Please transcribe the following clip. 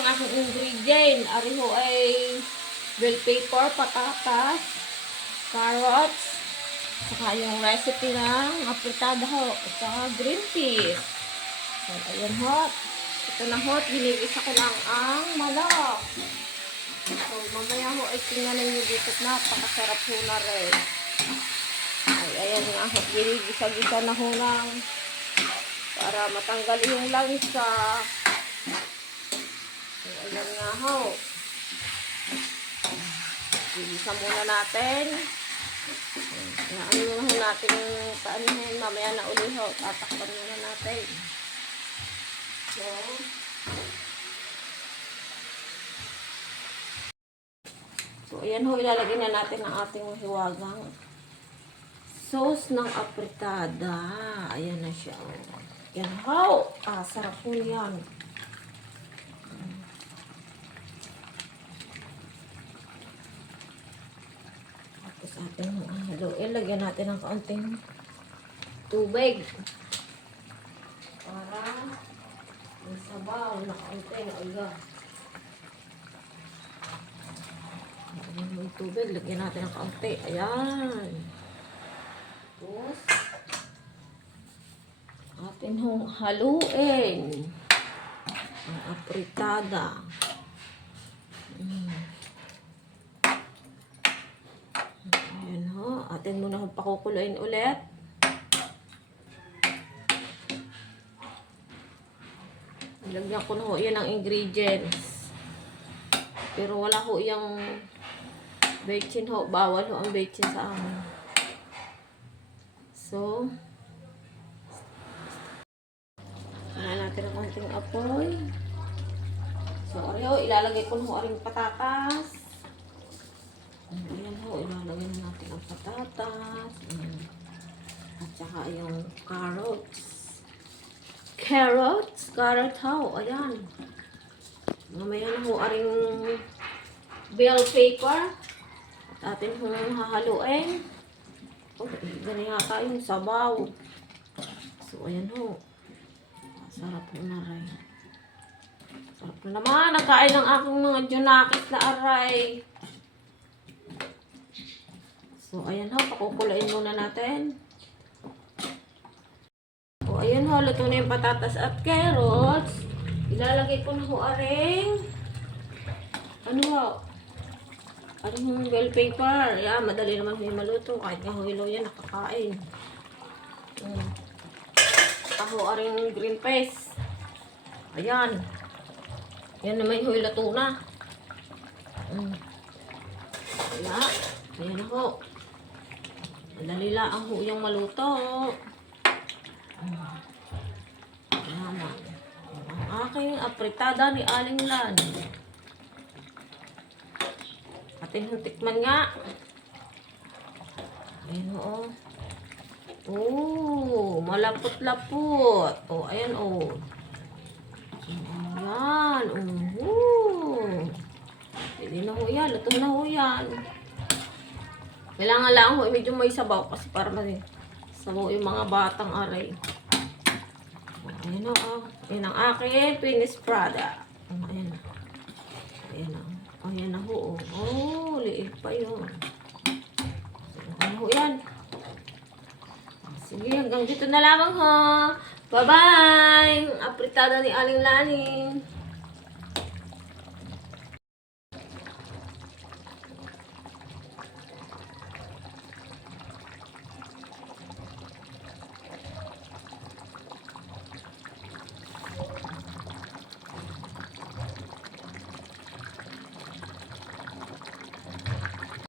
ang aking ingredient. Ari ho ay bell pepper, patatas, carrots, saka yung recipe ng apritada ho, at saka green peas. So, ayan ho. Ito na ho, ginigisa ko lang ang manok. So, mamaya ho ay tingnan ninyo dito. Napakasarap ho na rin. Ay, ayan nga ho, ginigisa-gisa na ho lang para matanggal yung langsa. So, ayan nga ho. Ginigisa muna natin. Ano na ho natin paanihin. Mamaya na uli ho. Tatakpan muna natin. So, ayan ho, ilalagay na natin ang ating hiwagang sauce ng apritada. Ayan na siya. Ayan ho. Sarap po yan. Tapos ating haluin. Lagyan natin ng kaunting tubig. Para may sabaw na kaunti na uga. Lagyan mo yung tubig. Lagyan natin ng kaunti. Ayan. Tapos, atin hong haluin ang apritada. Ayan ho. Atin muna hong pakukuluin ulit. Ilagyan ko na ho yan ang ingredients. Pero wala ho yung bacon ho. Bawal ho ang bacon sa amin. So, sanayin natin ang konting apoy. So, ari ho, ilalagay ko na ho aring patatas. Ayan ho, ilalagay na natin ang patatas. At saka yung carrots. Carrot ho, ayan. Mamaya na ho aring bell pepper. At atin ho hahaluin. Oh, ganun yata yung sabaw. So, ayan ho. Sarap po na rin. Sarap na naman. Nakain ng aking mga junakis na aray. So, ayan ho. Pakukulain muna natin. O, ayan ho. Luto na yung patatas at carrots. Ilalagay ko na ho aring ano ho? Aring bell pepper. Ayan, madali naman yung maluto. Kahit nga hilo yan, nakakain. Ako aring green peas. Ayan. Yan naman yung luto na. Ayan. Ayan na ho. Madali lang ho yung maluto. Ayan. Ang aking apritada ni Aling Lan. Atin hong tikman nga. Ayan o. Oh, malapot-lapot. Oh, ayan oh. Ayan. Pwede na ho yan. Luto na ho yan. Kailangan lang ho, medyo may sabaw kasi para sabaw yung mga batang aray. Ayan o. Ayan ang aking finished product. Ayan. Ayan o. Ayan na ho. Oh, liit pa yun. Ayan ho yan. Sige, hanggang dito na lamang ho. Bye-bye! Apritada ni Aling Laning.